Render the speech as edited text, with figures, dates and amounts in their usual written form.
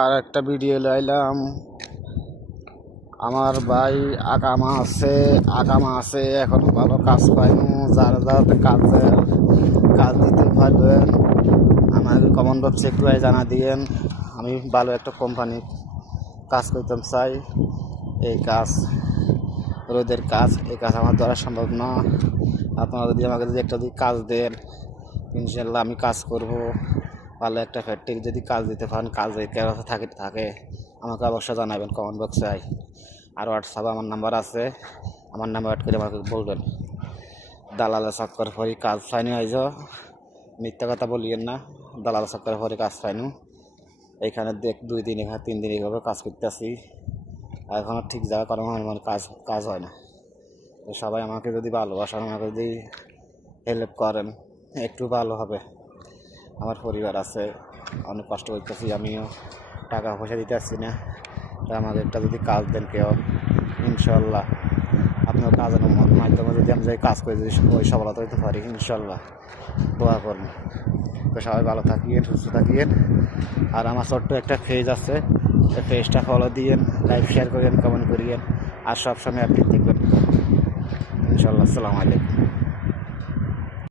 আর একটা ভিডিও লাইলাম। আমার ভাই আগামা আছে এখনো ভালো কাজ পাইনি। যারা যারা কাজ দিতে পারবেন আমাকে কমেন্ট বক্সে একটু জানা দিয়েন। আমি ভালো একটা কোম্পানি কাজ করতাম চাই। এই কাজ রোদের কাজ, এই কাজ আমার দ্বারা সম্ভব না। আপনারা যদি আমাকে একটা কাজ দেন, ইনশাল্লাহ আমি কাজ করব। ভালো একটা ফ্যাক্টরি যদি কাজ দিতে পারেন, কাজ থাকে আমাকে অবশ্যই জানাবেন কমেন্ট বক্সে। আর হোয়াটসঅ্যাপে আমার নাম্বার আছে, আমার নাম্বার অ্যাড করে আমাকে বলবেন। দালালের চক্কর ফরি কাজ পাইনি, মিথ্যা কথা বলিয়েন না। দালালের চক্কর ফরি কাজ পাইনি। এইখানে 2 দিন, এখানে 3 দিন এইভাবে কাজ করতেছি। এখনও ঠিক জায়গা কর্ম কাজ হয় না। তো সবাই আমাকে যদি ভালোবাসেন, আমাকে যদি হেল্প করেন, একটু ভালো হবে। আমার পরিবার আছে, অনেক কষ্ট করতেছি, আমিও টাকা পয়সা দিতে পারছি না। তো আমাকে একটা যদি কাজ দেন কেউ, ইনশাল্লাহ আপনার কাজের মাধ্যমে যদি আমি যাই কাজ করে যদি ওই সফলতা হইতে পারি, ইনশাল্লাহ দোয়া করুন। তো সবাই ভালো থাকিয়েন, সুস্থ থাকিয়েন। আর আমার ছোট্ট একটা পেজ আছে, এই পেজটা ফলো দিয়েন, লাইক শেয়ার করিয়েন, কমেন্ট করিয়েন। আর সবসময় আপনি দেখবেন। ইনশাল্লাহ। আসসালামু আলাইকুম।